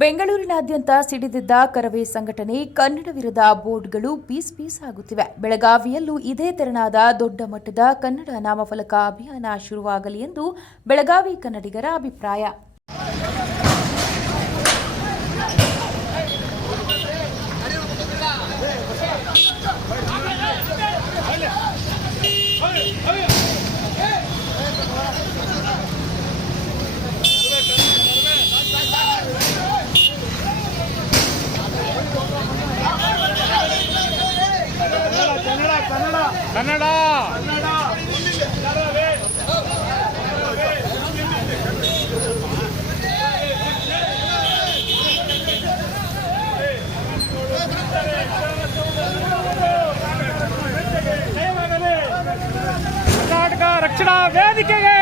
ಬೆಂಗಳೂರಿನಾದ್ಯಂತ ಸಿಡಿದಿದ್ದ ಕರವೇ ಸಂಘಟನೆ ಕನ್ನಡ ವಿರೋಧ ಬೋರ್ಡ್ಗಳು ಪೀಸ್ ಆಗುತ್ತಿವೆ. ಬೆಳಗಾವಿಯಲ್ಲೂ ಇದೇ ತೆರನಾದ ದೊಡ್ಡ ಮಟ್ಟದ ಕನ್ನಡ ನಾಮಫಲಕ ಅಭಿಯಾನ ಶುರುವಾಗಲಿ ಎಂದು ಬೆಳಗಾವಿ ಕನ್ನಡಿಗರ ಅಭಿಪ್ರಾಯ. ಕನ್ನಡ ಕರ್ನಾಟಕ ರಕ್ಷಣಾ ವೇದಿಕೆಗೆ